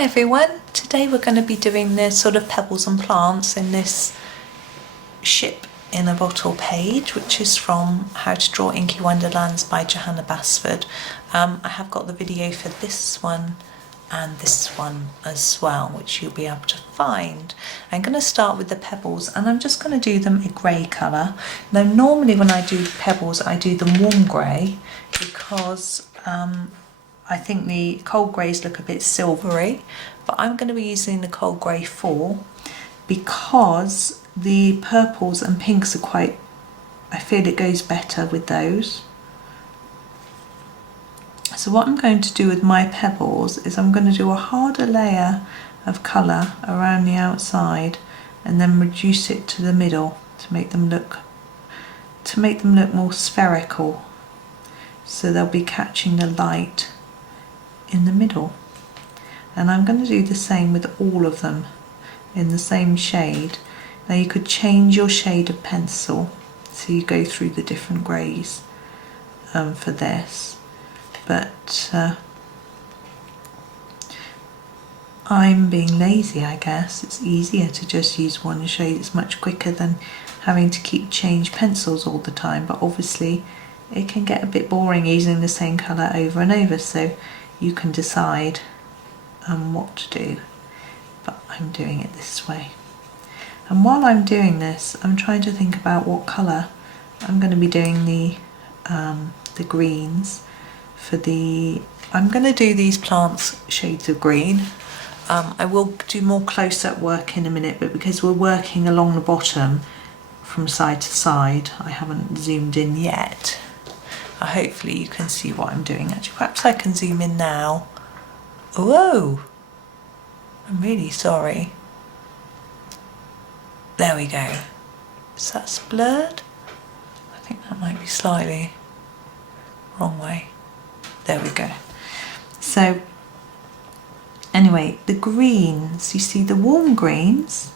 Hi everyone, today we're going to be doing the sort of pebbles and plants in this ship in a bottle page, which is from How to Draw Inky Wonderlands by Johanna Basford. I have got the video for this one and this one as well, which you'll be able to find. I'm going to start with the pebbles and I'm just going to do them a grey colour. Now normally when I do pebbles I do them warm grey because I think the cold greys look a bit silvery, but I'm going to be using the cold grey 4 because the purples and pinks are quite, I feel it goes better with those. So what I'm going to do with my pebbles is I'm going to do a harder layer of colour around the outside and then reduce it to the middle to make them look more spherical, so they'll be catching the light in the middle. And I'm going to do the same with all of them in the same shade. Now you could change your shade of pencil, so you go through the different greys for this, but I'm being lazy, I guess. It's easier to just use one shade. It's much quicker than having to change pencils all the time, but obviously it can get a bit boring using the same colour over and over, so you can decide what to do, but I'm doing it this way. And while I'm doing this, I'm trying to think about what colour I'm going to be doing the greens for the. I'm going to do these plants shades of green. I will do more close-up work in a minute, but because we're working along the bottom from side to side, I haven't zoomed in yet. Hopefully you can see what I'm doing. Actually, perhaps I can zoom in now. Whoa! I'm really sorry. There we go. Is that blurred? I think that might be slightly wrong way. There we go. So anyway, the greens, you see the warm greens,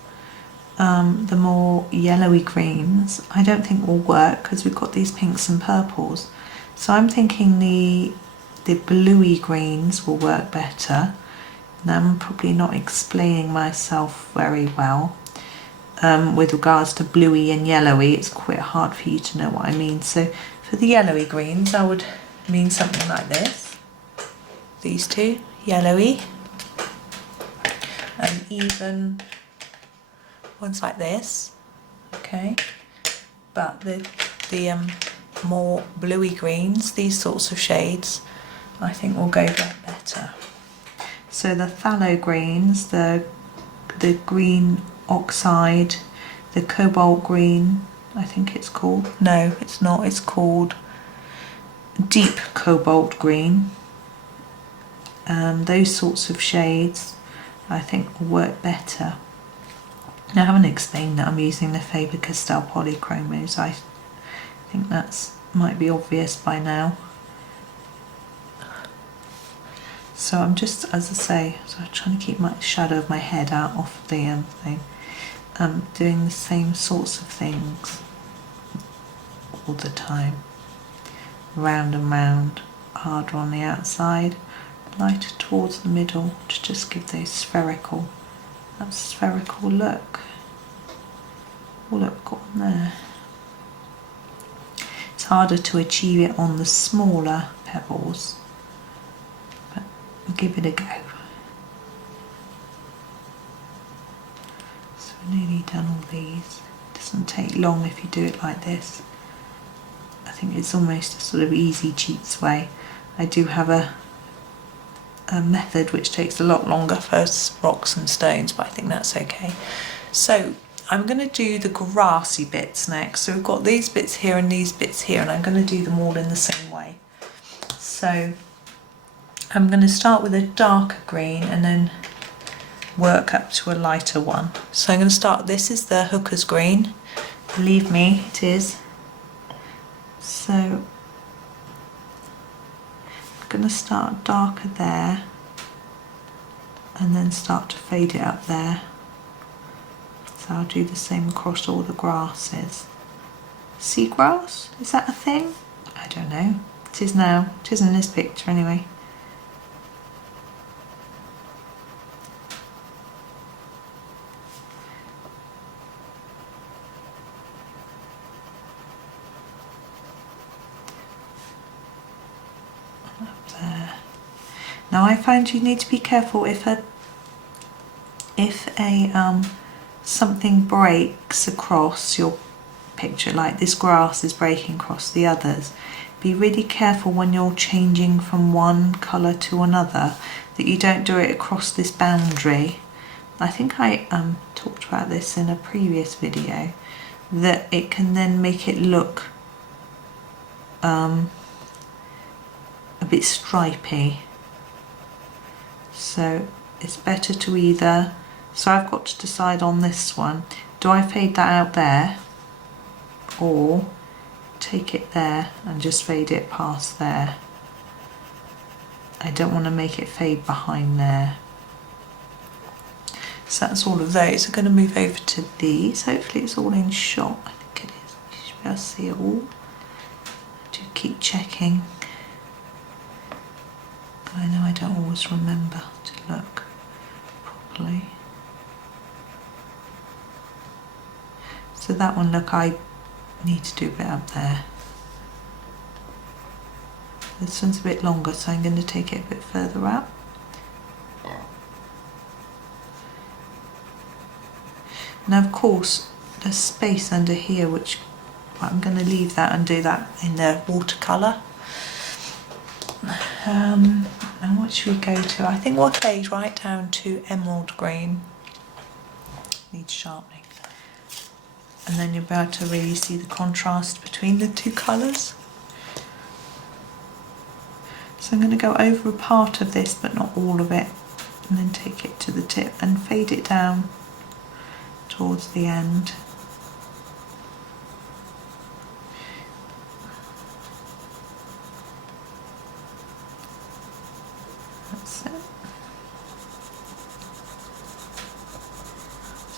the more yellowy greens, I don't think will work because we've got these pinks and purples. So I'm thinking the bluey greens will work better. Now I'm probably not explaining myself very well with regards to bluey and yellowy. It's quite hard for you to know what I mean. So for the yellowy greens I would mean something like this. These two, yellowy, and even ones like this, okay, but the more bluey greens, these sorts of shades, I think will go better. So the phthalo greens, the green oxide, the cobalt green, I think it's called. No, it's not. It's called deep cobalt green. Those sorts of shades, I think, will work better. Now, I haven't explained that I'm using the Faber-Castell polychromos. I think that's might be obvious by now. So I'm just, as I say, so I'm trying to keep my shadow of my head out off the thing. Doing the same sorts of things all the time. Round and round, harder on the outside, lighter towards the middle to just give that spherical look. All I've got on there. It's harder to achieve it on the smaller pebbles, but we'll give it a go. So we're nearly done all these. It doesn't take long if you do it like this. I think it's almost a sort of easy cheats way. I do have a method which takes a lot longer for rocks and stones, but I think that's okay. So I'm going to do the grassy bits next. So we've got these bits here and these bits here, and I'm going to do them all in the same way. So I'm going to start with a darker green and then work up to a lighter one. So I'm going to start, this is the hooker's green, believe me it is. So I'm going to start darker there and then start to fade it up there. So I'll do the same across all the grasses. Seagrass? Is that a thing? I don't know. It is now. It is in this picture anyway. up there. Now I find you need to be careful if something breaks across your picture, like this grass is breaking across the others. Be really careful when you're changing from one colour to another that you don't do it across this boundary. I think I talked about this in a previous video, that it can then make it look a bit stripy. So it's better to either, so I've got to decide on this one, do I fade that out there or take it there and just fade it past there? I don't want to make it fade behind there. So that's all of those. I'm going to move over to these. Hopefully it's all in shot. I think it is. You should be able to see it all. I do keep checking. But I know I don't always remember to look properly. So that one, look, I need to do a bit up there. This one's a bit longer, so I'm going to take it a bit further out. Now of course there's space under here which I'm going to leave that and do that in the watercolour. And what should we go to? I think we'll fade right down to emerald green. Needs sharpening. And then you'll be able to really see the contrast between the two colours. So I'm going to go over a part of this but not all of it, and then take it to the tip and fade it down towards the end. That's it.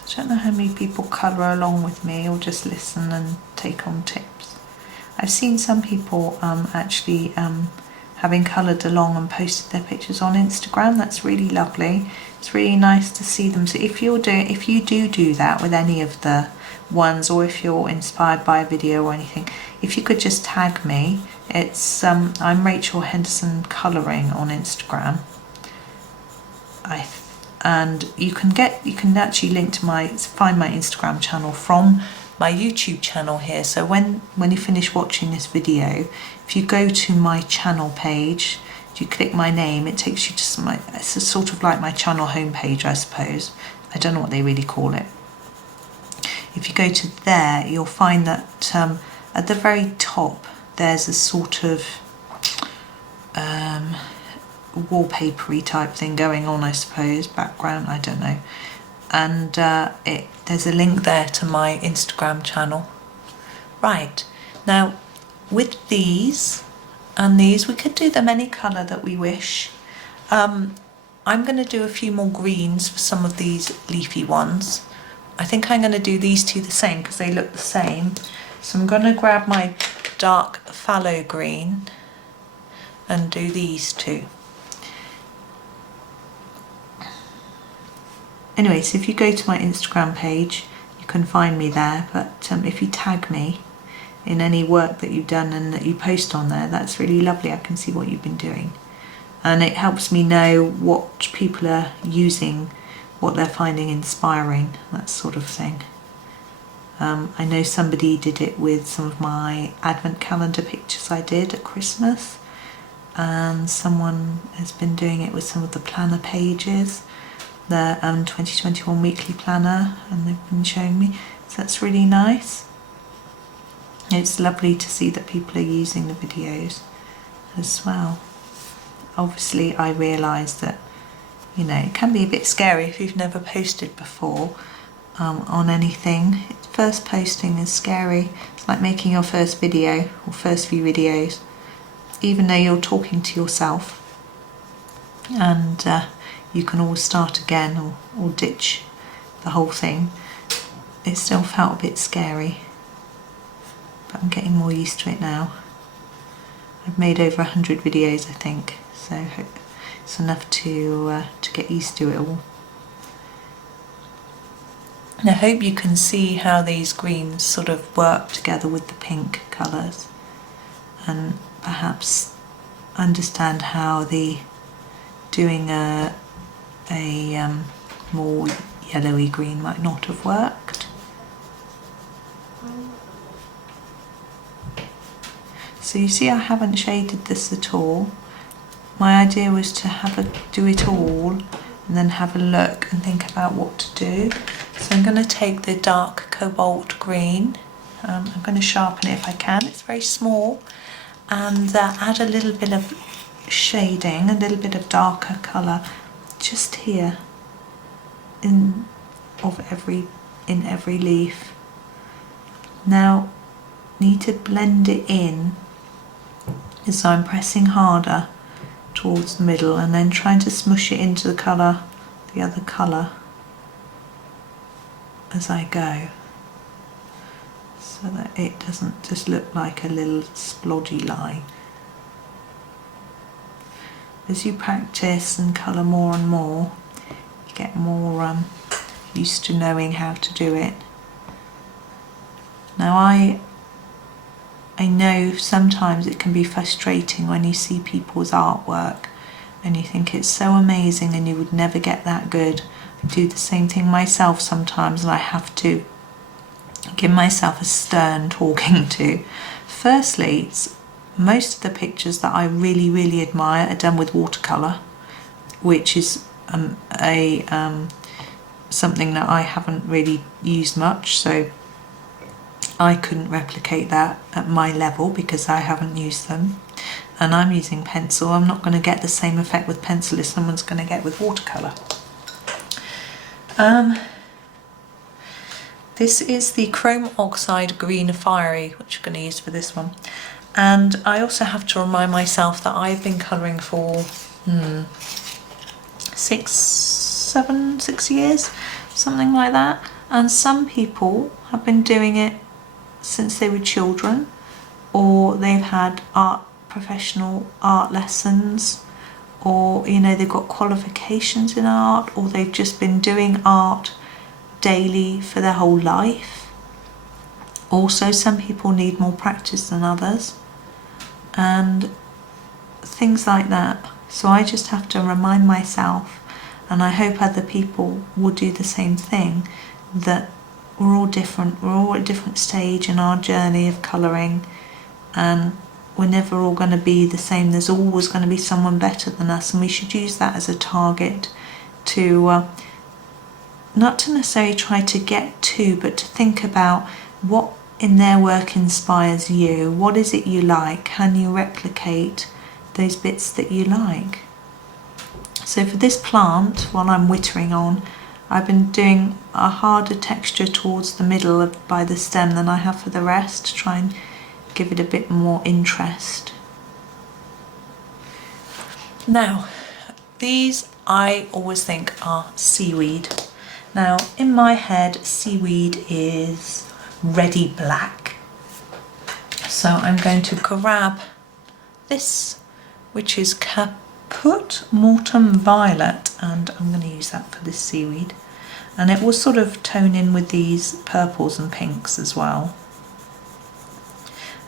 So I don't know how many people colour along with me or just listen and take on tips. I've seen some people actually having coloured along and posted their pictures on Instagram. That's really lovely. It's really nice to see them. So if you do that with any of the ones, or if you're inspired by a video or anything, if you could just tag me. It's I'm Rachel Henderson Colouring on Instagram. And you can actually link to find my Instagram channel from my YouTube channel here. So when you finish watching this video, if you go to my channel page, if you click my name, it takes you to it's sort of like my channel homepage, I suppose. I don't know what they really call it. If you go to there, you'll find that at the very top there's a sort of wallpapery type thing going on, I suppose, background, I don't know. And there's a link there to my Instagram channel. Right, now with these and these, we could do them any colour that we wish. I'm going to do a few more greens for some of these leafy ones. I think I'm going to do these two the same because they look the same. So I'm going to grab my dark phthalo green and do these two. Anyway, so if you go to my Instagram page, you can find me there, but if you tag me in any work that you've done and that you post on there, that's really lovely. I can see what you've been doing. And it helps me know what people are using, what they're finding inspiring, that sort of thing. I know somebody did it with some of my advent calendar pictures I did at Christmas, and someone has been doing it with some of the planner pages, the 2021 weekly planner, and they've been showing me, so that's really nice. It's lovely to see that people are using the videos as well. Obviously I realise that, you know, it can be a bit scary if you've never posted before on anything. First posting is scary. It's like making your first video or first few videos, even though you're talking to yourself, and you can always start again or ditch the whole thing. It still felt a bit scary, but I'm getting more used to it now. I've made over 100 videos, I think, so it's enough to get used to it all. And I hope you can see how these greens sort of work together with the pink colours, and perhaps understand how the doing a more yellowy green might not have worked. So you see I haven't shaded this at all. My idea was to do it all and then have a look and think about what to do. So I'm going to take the dark cobalt green, I'm going to sharpen it if I can, it's very small, and add a little bit of shading, a little bit of darker colour just here in every leaf. Now need to blend it in as I'm pressing harder towards the middle and then trying to smush it into the other colour as I go, so that it doesn't just look like a little splodgy line. As you practice and colour more and more, you get more used to knowing how to do it. Now I know sometimes it can be frustrating when you see people's artwork and you think it's so amazing and you would never get that good. I do the same thing myself sometimes, and I have to give myself a stern talking to. Firstly, most of the pictures that I really, really admire are done with watercolour, which is something that I haven't really used much, so I couldn't replicate that at my level because I haven't used them. And I'm using pencil. I'm not going to get the same effect with pencil as someone's going to get with watercolour. This is the Chrome Oxide Green Fiery, which I'm going to use for this one. And I also have to remind myself that I've been colouring for 6 years, something like that. And some people have been doing it since they were children, or they've had professional art lessons, or you know, they've got qualifications in art, or they've just been doing art daily for their whole life. Also, some people need more practice than others and things like that. So I just have to remind myself, and I hope other people will do the same thing, that we're all different, we're all at a different stage in our journey of colouring, and we're never all going to be the same. There's always going to be someone better than us, and we should use that as a target to not to necessarily try to get to, but to think about what in their work inspires you. What is it you like? Can you replicate those bits that you like? So for this plant, while I'm wittering on, I've been doing a harder texture towards the middle by the stem than I have for the rest, to try and give it a bit more interest. Now, these I always think are seaweed. Now, in my head, seaweed is reddy black. So I'm going to grab this, which is Caput Mortum Violet, and I'm going to use that for this seaweed. And it will sort of tone in with these purples and pinks as well.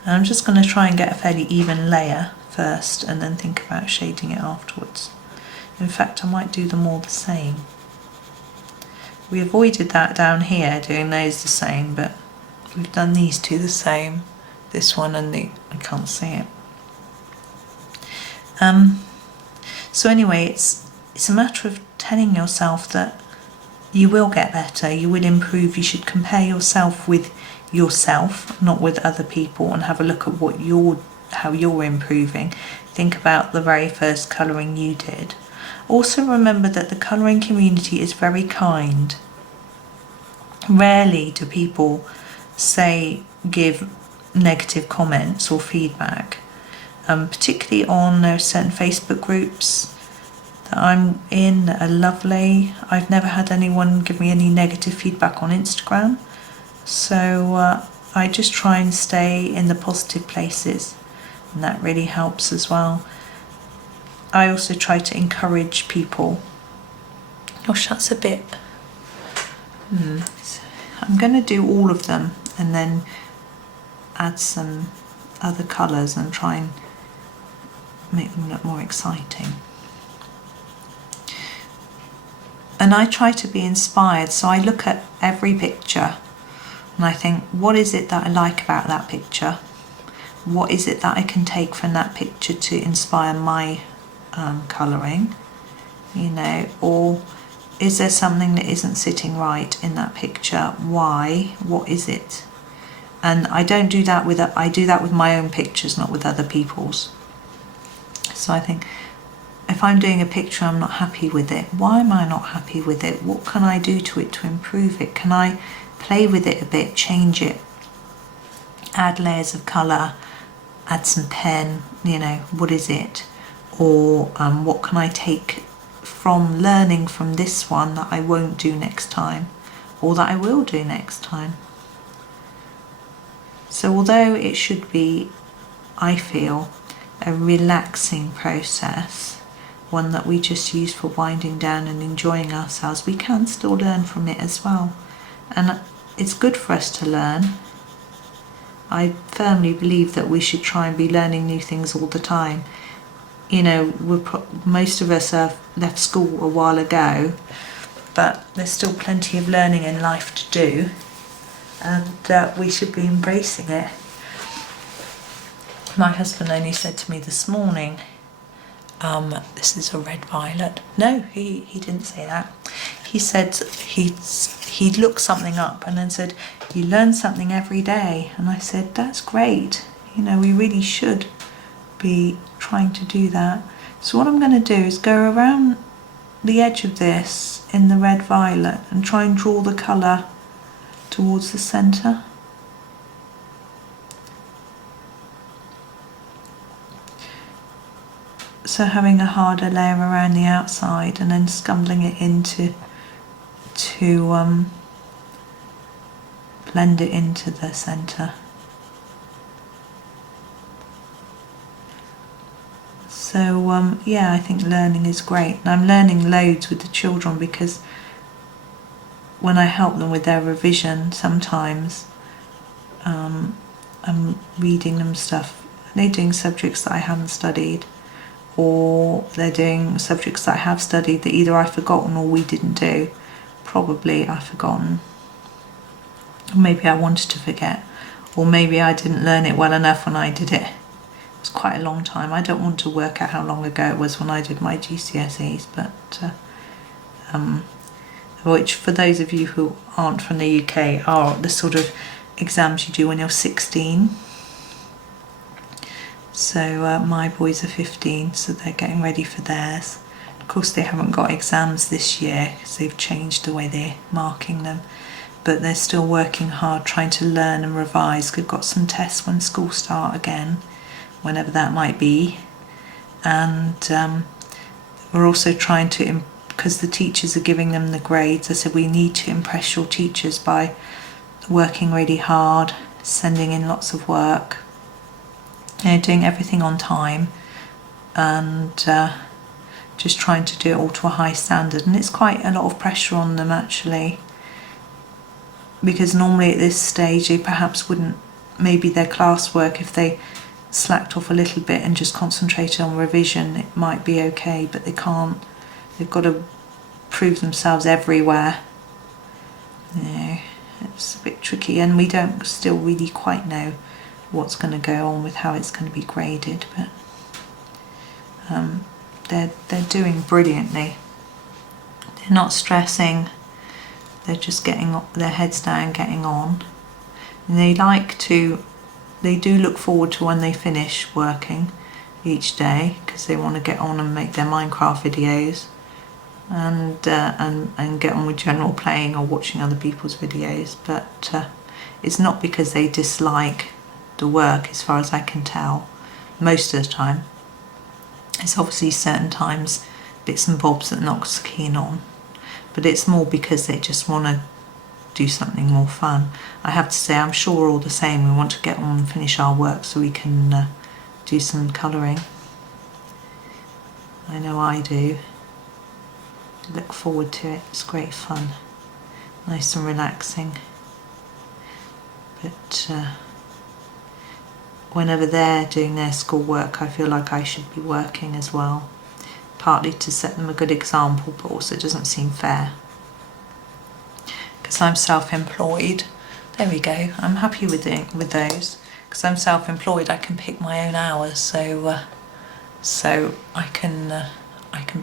And I'm just going to try and get a fairly even layer first and then think about shading it afterwards. In fact, I might do them all the same. We avoided that down here, doing those the same, but we've done these two the same. This one and I can't see it. So anyway, it's a matter of telling yourself that you will get better, you will improve. You should compare yourself with yourself, not with other people, and have a look at how you're improving. Think about the very first colouring you did. Also remember that the colouring community is very kind. Rarely do people give negative comments or feedback, particularly on certain Facebook groups that I'm in that are lovely. I've never had anyone give me any negative feedback on Instagram, so I just try and stay in the positive places, and that really helps as well. I also try to encourage people. Gosh, that's a bit... I'm going to do all of them and then add some other colours and try and make them look more exciting. And I try to be inspired, so I look at every picture and I think, what is it that I like about that picture? What is it that I can take from that picture to inspire my colouring, you know, or is there something that isn't sitting right in that picture? Why? What is it? And I don't do that with, I do that with my own pictures, not with other people's. So I think, if I'm doing a picture, I'm not happy with it. Why am I not happy with it? What can I do to it to improve it? Can I play with it a bit, change it, add layers of colour, add some pen, you know, what is it? Or what can I take from learning from this one that I won't do next time, or that I will do next time? So although it should be, I feel, a relaxing process, one that we just use for winding down and enjoying ourselves, we can still learn from it as well. And it's good for us to learn. I firmly believe that we should try and be learning new things all the time. You know, most of us have left school a while ago, but there's still plenty of learning in life to do, and we should be embracing it. My husband only said to me this morning, this is a red violet. No, he didn't say that. He said he'd looked something up and then said, you learn something every day. And I said, that's great. You know, we really should be trying to do that. So what I'm going to do is go around the edge of this in the red violet and try and draw the colour towards the centre. So having a harder layer around the outside and then scumbling it into to blend it into the centre. So yeah, I think learning is great. And I'm learning loads with the children, because when I help them with their revision, sometimes I'm reading them stuff. They're doing subjects that I haven't studied, or they're doing subjects that I have studied that either I've forgotten or we didn't do. Probably I've forgotten. Or maybe I wanted to forget. Or maybe I didn't learn it well enough when I did it. It was quite a long time. I don't want to work out how long ago it was when I did my GCSEs, but which, for those of you who aren't from the UK, are the sort of exams you do when you're 16. So my boys are 15, so they're getting ready for theirs. Of course, they haven't got exams this year because they've changed the way they're marking them, but they're still working hard trying to learn and revise. We've got some tests when school start again, whenever that might be, and we're also trying to, because the teachers are giving them the grades, I said we need to impress your teachers by working really hard, sending in lots of work, you know, doing everything on time, and just trying to do it all to a high standard. And it's quite a lot of pressure on them, actually, because normally at this stage they perhaps wouldn't, maybe their classwork, if they slacked off a little bit and just concentrated on revision, it might be okay, but they can't. They've got to prove themselves everywhere. You know, it's a bit tricky, and we don't still really quite know what's going to go on with how it's going to be graded, but they're doing brilliantly. They're not stressing, they're just getting their heads down, getting on. And they do look forward to when they finish working each day, because they want to get on and make their Minecraft videos, and get on with general playing or watching other people's videos. But it's not because they dislike the work, as far as I can tell, most of the time. It's obviously certain times, bits and bobs that not so keen on, but it's more because they just want to do something more fun. I have to say, I'm sure we're all the same. We want to get on and finish our work so we can do some colouring. I know I do. Look forward to it. It's great fun, nice and relaxing. But whenever they're doing their schoolwork, I feel like I should be working as well. Partly to set them a good example, but also it doesn't seem fair. Because I'm self-employed. There we go. I'm happy with those. Because I'm self-employed, I can pick my own hours, so I can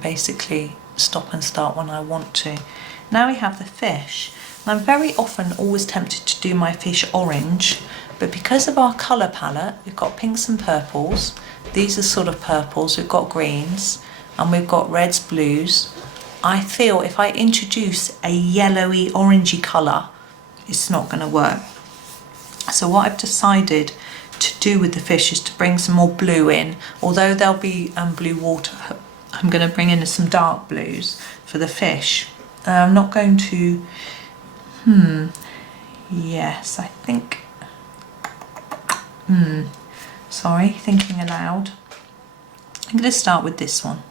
basically stop and start when I want to. Now we have the fish. And I'm very often always tempted to do my fish orange, but because of our colour palette, we've got pinks and purples. These are sort of purples. We've got greens, and we've got reds, blues. I feel if I introduce a yellowy, orangey colour, it's not going to work. So what I've decided to do with the fish is to bring some more blue in. Although there'll be blue water, I'm going to bring in some dark blues for the fish. I'm not going to... Yes, I think... Sorry, thinking aloud. I'm going to start with this one.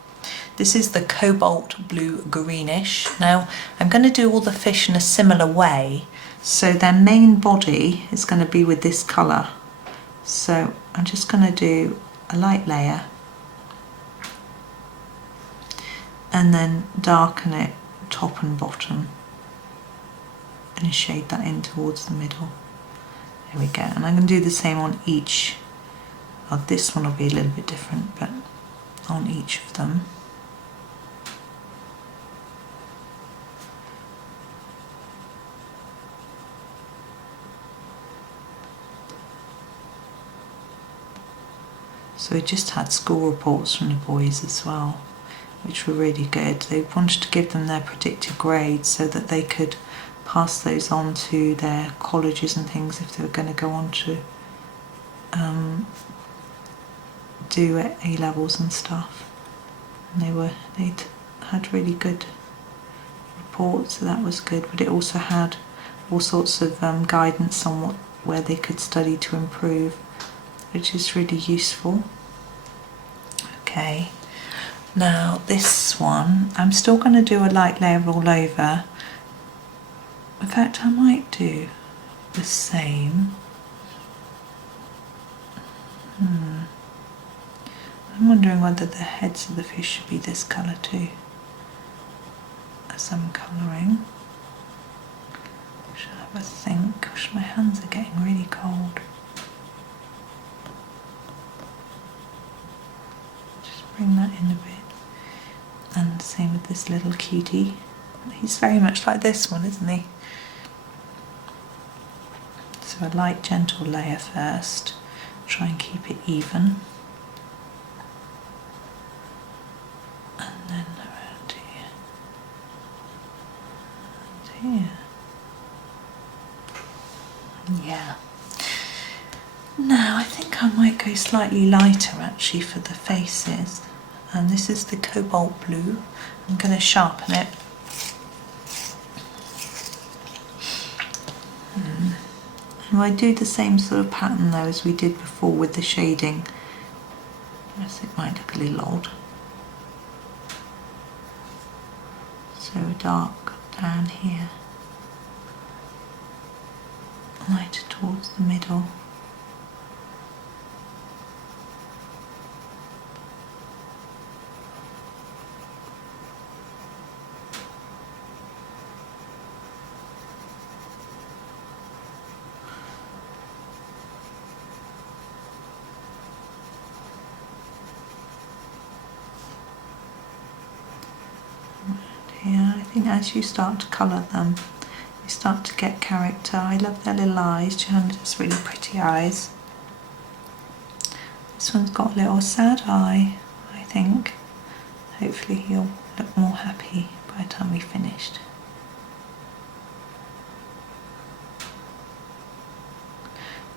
This is the Cobalt Blue Greenish. Now, I'm going to do all the fish in a similar way. So their main body is going to be with this colour. So I'm just going to do a light layer and then darken it top and bottom and shade that in towards the middle. There we go. And I'm going to do the same on each. Well, this one will be a little bit different, but on each of them. So we just had school reports from the boys as well, which were really good. They wanted to give them their predicted grades so that they could pass those on to their colleges and things if they were going to go on to do A levels and stuff. And they'd had really good reports, so that was good. But it also had all sorts of guidance on where they could study to improve, which is really useful. Okay, now this one, I'm still going to do a light layer all over. In fact, I might do the same. I'm wondering whether the heads of the fish should be this colour too, as I'm colouring. Should I have a think? Gosh, my hands are getting really cold. Bring that in a bit. And same with this little cutie. He's very much like this one, isn't he? So a light gentle layer first. Try and keep it even. And then around here. And here. Yeah. Now I think I might go slightly lighter actually for the faces, and this is the Cobalt Blue. I'm going to sharpen it. And I do the same sort of pattern though as we did before with the shading. Yes, it might look a little odd. So dark down here, lighter towards the middle. Yeah, I think as you start to colour them, you start to get character. I love their little eyes. Johanna has really pretty eyes. This one's got a little sad eye, I think. Hopefully he'll look more happy by the time we finished.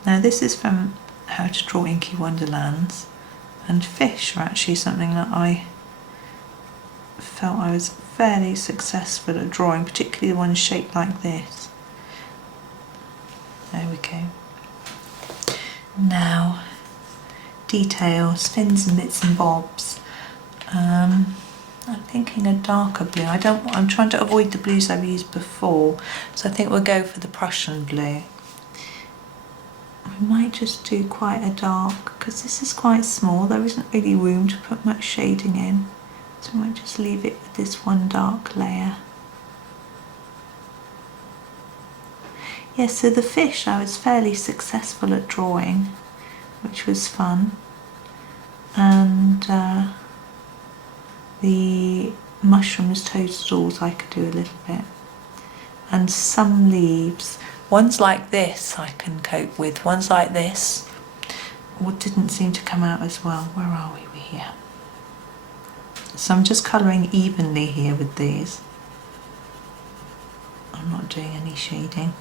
Now this is from How to Draw Inky Wonderlands, and fish are actually something that I felt I was fairly successful at drawing, particularly the ones shaped like this. There we go. Now, details, fins and bits and bobs. I'm thinking a darker blue. I'm trying to avoid the blues I've used before, so I think we'll go for the Prussian Blue. we might just do quite a dark, because this is quite small, there isn't really room to put much shading in, so we might just leave it with this one dark layer. Yes, so the fish I was fairly successful at drawing, which was fun, and the mushrooms, toadstools I could do a little bit, and some leaves. Ones like this I can cope with, ones like this didn't seem to come out as well. Where are we? We're here. So I'm just colouring evenly here with these. I'm not doing any shading.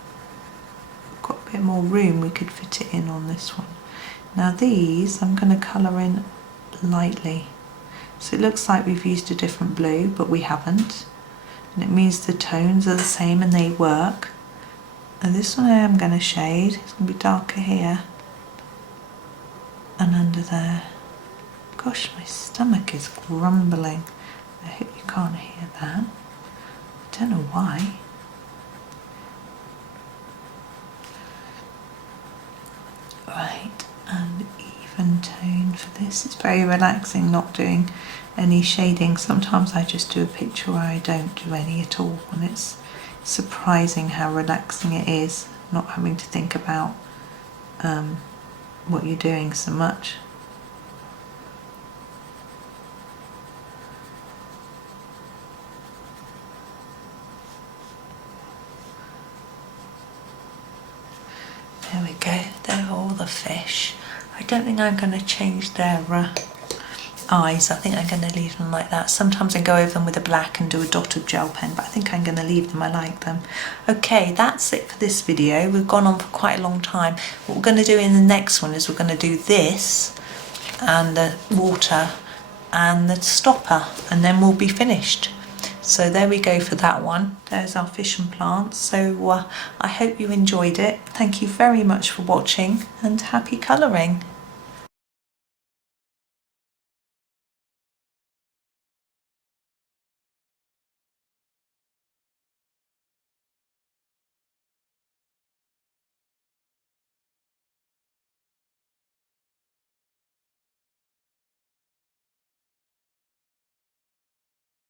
We've got a bit more room, we could fit it in on this one. Now these I'm going to colour in lightly. So it looks like we've used a different blue, but we haven't. And it means the tones are the same and they work. And this one I am going to shade. It's going to be darker here and under there. Gosh, my stomach is grumbling. I hope you can't hear that. I don't know why. Right, and even tone for this. It's very relaxing not doing any shading. Sometimes I just do a picture where I don't do any at all, and it's surprising how relaxing it is, not having to think about what you're doing so much. There we go, there are all the fish. I don't think I'm going to change their eyes. I think I'm going to leave them like that. Sometimes I go over them with a black and do a dot of gel pen, but I think I'm going to leave them. I like them. Okay, that's it for this video. We've gone on for quite a long time. What we're going to do in the next one is we're going to do this and the water and the stopper, and then we'll be finished. So there we go for that one. There's our fish and plants. So I hope you enjoyed it. Thank you very much for watching, and happy colouring.